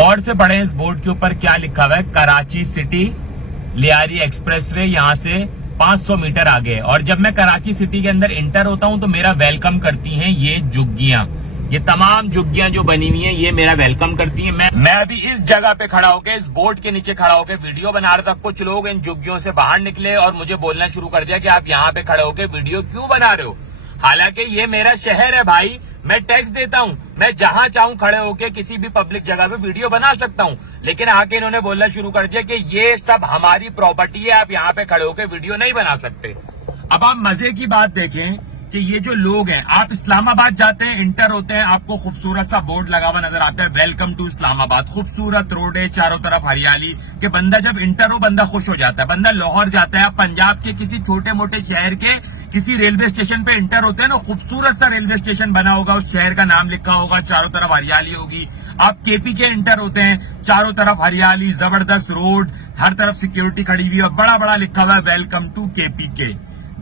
और से पढ़े इस बोर्ड के ऊपर क्या लिखा हुआ है, कराची सिटी लियारी एक्सप्रेसवे यहाँ से 500 मीटर आगे। और जब मैं कराची सिटी के अंदर इंटर होता हूँ तो मेरा वेलकम करती हैं ये झुग्गियां, ये तमाम झुग्गियां जो बनी हुई हैं ये मेरा वेलकम करती हैं। मैं अभी इस जगह पे खड़ा होकर, इस बोर्ड के नीचे खड़ा होकर वीडियो बना रहा था। कुछ लोग इन झुग्गियों से बाहर निकले और मुझे बोलना शुरू कर दिया कि आप यहाँ पे खड़े होकर वीडियो क्यों बना रहे हो। हालांकि ये मेरा शहर है भाई, मैं टैक्स देता हूँ, मैं जहां चाहूं खड़े होके किसी भी पब्लिक जगह पे वीडियो बना सकता हूं। लेकिन आके इन्होंने बोलना शुरू कर दिया कि ये सब हमारी प्रॉपर्टी है, आप यहाँ पे खड़े होके वीडियो नहीं बना सकते। अब आप मजे की बात देखें कि ये जो लोग हैं, आप इस्लामाबाद जाते हैं, इंटर होते हैं, आपको खूबसूरत सा बोर्ड लगा हुआ नजर आता है, वेलकम टू इस्लामाबाद। खूबसूरत रोड है, चारों तरफ हरियाली के, बंदा जब इंटर हो बंदा खुश हो जाता है। बंदा लाहौर जाता है, आप पंजाब के किसी छोटे मोटे शहर के किसी रेलवे स्टेशन पे इंटर होते हैं ना, खूबसूरत सा रेलवे स्टेशन बना होगा, उस शहर का नाम लिखा होगा, चारों तरफ हरियाली होगी। आप केपी के इंटर होते हैं, चारों तरफ हरियाली, जबरदस्त रोड, हर तरफ सिक्योरिटी खड़ी हुई है, बड़ा बड़ा लिखा हुआ है वेलकम टू केपी के।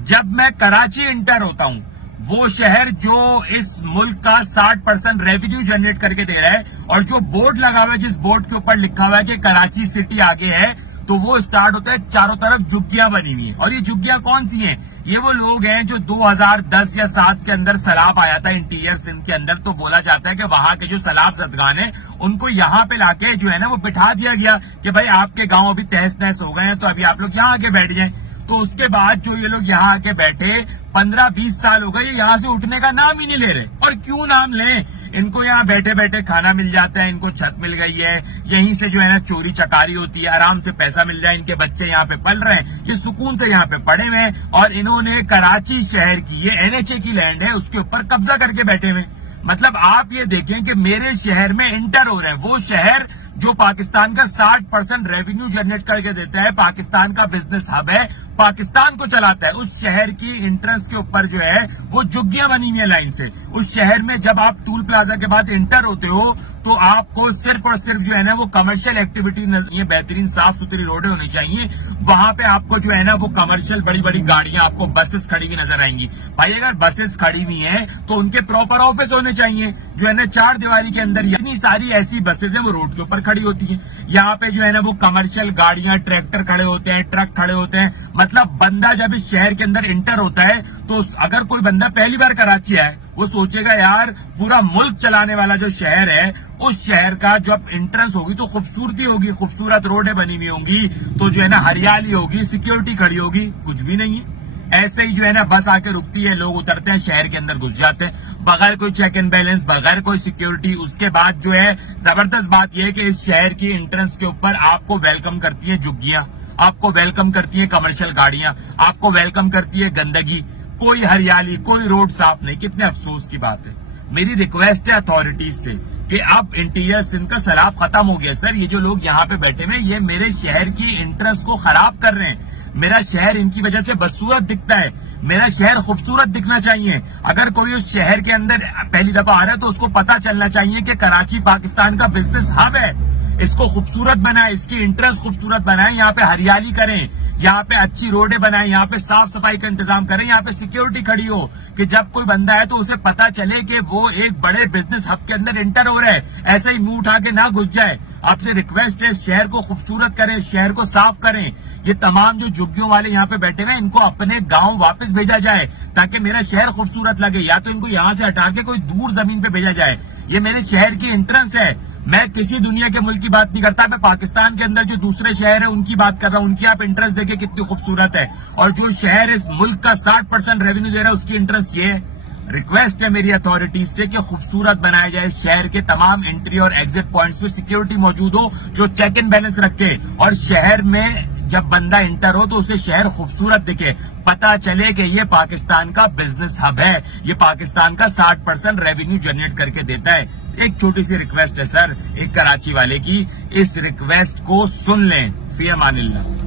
जब मैं कराची इंटर होता हूं, वो शहर जो इस मुल्क का 60% रेवेन्यू जनरेट करके दे रहा है, और जो बोर्ड लगा हुआ है, जिस बोर्ड के ऊपर लिखा हुआ है कि कराची सिटी आगे है, तो वो स्टार्ट होता है, चारों तरफ झुग्गियां बनी हुई है। और ये झुग्गियां कौन सी हैं? ये वो लोग हैं जो 2010 या 7 के अंदर सैलाब आया था इंटीरियर सिंध के अंदर, तो बोला जाता है कि वहां के जो सैलाब ज़दगान है उनको यहाँ पे लाके जो है ना वो बिठा दिया गया कि भाई आपके गांव अभी तहस नहस हो गए हैं, तो अभी आप लोग यहाँ आके बैठ जाएं। तो उसके बाद जो ये लोग यहाँ आके बैठे, 15-20 साल हो गए, ये यहाँ से उठने का नाम ही नहीं ले रहे। और क्यों नाम लें, इनको यहाँ बैठे बैठे खाना मिल जाता है, इनको छत मिल गई है, यहीं से जो है ना चोरी चकारी होती है, आराम से पैसा मिल जाए, इनके बच्चे यहाँ पे पल रहे हैं, ये सुकून से यहाँ पे पड़े हुए हैं। और इन्होंने कराची शहर की, ये NHA की लैंड है, उसके ऊपर कब्जा करके बैठे हुए। मतलब आप ये देखें कि मेरे शहर में इंटर हो रहे हैं, वो शहर जो पाकिस्तान का 60% रेवेन्यू जनरेट करके देता है, पाकिस्तान का बिजनेस हब है, पाकिस्तान को चलाता है, उस शहर की एंट्रेंस के ऊपर जो है वो झुग्गियां बनी हुई है लाइन से। उस शहर में जब आप टूल प्लाजा के बाद इंटर होते हो तो आपको सिर्फ और सिर्फ जो है ना वो कमर्शियल एक्टिविटी, बेहतरीन साफ सुथरी रोडें होनी चाहिए, वहां पे आपको जो है ना वो कमर्शियल बड़ी बड़ी गाड़ियां, आपको बसेस खड़ी हुई नजर आएंगी। भाई अगर बसेस खड़ी हुई हैं तो उनके प्रॉपर ऑफिस होने चाहिए, जो है ना 4 दीवारी के अंदर इतनी सारी ऐसी बसेस हैं वो रोड के ऊपर खड़ी होती है। यहाँ पे जो है ना वो कमर्शियल गाड़ियां, ट्रैक्टर खड़े होते हैं, ट्रक खड़े होते हैं। मतलब बंदा जब इस शहर के अंदर इंटर होता है तो अगर कोई बंदा पहली बार कराची आए, वो सोचेगा यार पूरा मुल्क चलाने वाला जो शहर है, उस शहर का जब एंट्रेंस होगी तो खूबसूरती होगी, खूबसूरत रोडें बनी हुई होंगी, तो जो है ना हरियाली होगी, सिक्योरिटी खड़ी होगी, कुछ भी नहीं है। ऐसे ही जो है ना बस आके रुकती है, लोग उतरते हैं, शहर के अंदर घुस जाते हैं बगैर कोई चेक एंड बैलेंस, बगैर कोई सिक्योरिटी। उसके बाद जो है जबरदस्त बात यह है कि इस शहर की एंट्रेंस के ऊपर आपको वेलकम करती है झुग्गियां, आपको वेलकम करती है कमर्शियल गाड़ियां, आपको वेलकम करती है गंदगी, कोई हरियाली, कोई रोड साफ नहीं। कितने अफसोस की बात है। मेरी रिक्वेस्ट है अथॉरिटीज से कि अब इंटीरियर सिंध का सैलाब खत्म हो गया सर, ये जो लोग यहाँ पे बैठे हुए ये मेरे शहर की एंट्रेंस को खराब कर रहे हैं। मेरा शहर इनकी वजह से बदसूरत दिखता है, मेरा शहर खूबसूरत दिखना चाहिए। अगर कोई उस शहर के अंदर पहली दफा आ रहा है तो उसको पता चलना चाहिए कि कराची पाकिस्तान का बिजनेस हब है, इसको खूबसूरत बनाए, इसकी इंटरेस्ट खूबसूरत बनाए, यहाँ पे हरियाली करें, यहाँ पे अच्छी रोडें बनाएं, यहाँ पे साफ सफाई का इंतजाम करें, यहाँ पे सिक्योरिटी खड़ी हो कि जब कोई बंदा है तो उसे पता चले कि वो एक बड़े बिजनेस हब के अंदर एंटर हो रहा है, ऐसा ही मुंह उठा के ना घुस जाए। आपसे रिक्वेस्ट है, शहर को खूबसूरत करें, शहर को साफ करें। ये तमाम जो झुग्गियों वाले यहाँ पे बैठे हुए इनको अपने गांव वापस भेजा जाए ताकि मेरा शहर खूबसूरत लगे, या तो इनको यहाँ से हटा के कोई दूर जमीन पे भेजा जाए। ये मेरे शहर की एंट्रेंस है, मैं किसी दुनिया के मुल्क की बात नहीं करता, मैं पाकिस्तान के अंदर जो दूसरे शहर है उनकी बात कर रहा हूँ। उनकी आप इंटरेस्ट देखिए कितनी खूबसूरत है, और जो शहर इस मुल्क का 60% रेवेन्यू दे रहा है उसकी इंटरेस्ट ये है। रिक्वेस्ट है मेरी अथॉरिटीज से कि खूबसूरत बनाया जाए, शहर के तमाम एंट्री और एग्जिट पॉइंट्स पे सिक्योरिटी मौजूद हो जो चेक एंड बैलेंस रखे, और शहर में जब बंदा इंटर हो तो उसे शहर खूबसूरत दिखे, पता चले कि ये पाकिस्तान का बिजनेस हब है, ये पाकिस्तान का 60% रेवेन्यू जनरेट करके देता है। एक छोटी सी रिक्वेस्ट है सर, एक कराची वाले की, इस रिक्वेस्ट को सुन लें। फी अमानिल्लाह।